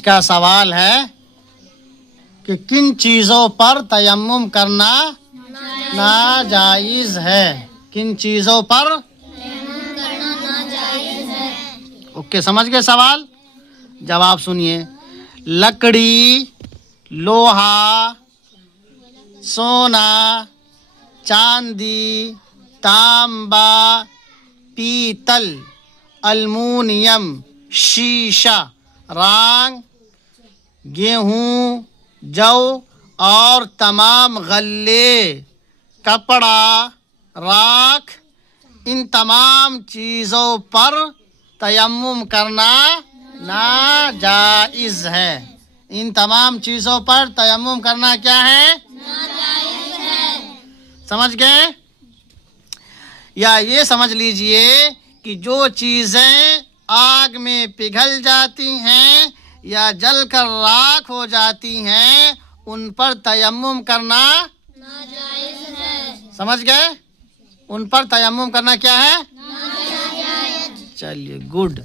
का सवाल है कि किन चीज़ों पर तयम्मुम करना नाजायज़ है। किन चीज़ों पर ओके, समझ गए सवाल? जवाब सुनिए। लकड़ी, लोहा, सोना, चांदी, तांबा, पीतल, अल्मुनियम, शीशा, रांग, गेहूं, जौ और तमाम गल्ले, कपड़ा, राख, इन तमाम चीज़ों पर तयम्मुम करना नाजायज़ है। इन तमाम चीज़ों पर तयम्मुम करना क्या है? नाजायज़ है। समझ गए? या ये समझ लीजिए कि जो चीज़ें आग में पिघल जाती हैं या जलकर राख हो जाती हैं, उन पर तयम्मुम करना नाजायज़ है। समझ गए? उन पर तयम्मुम करना क्या है? नाजायज़। चलिए, गुड।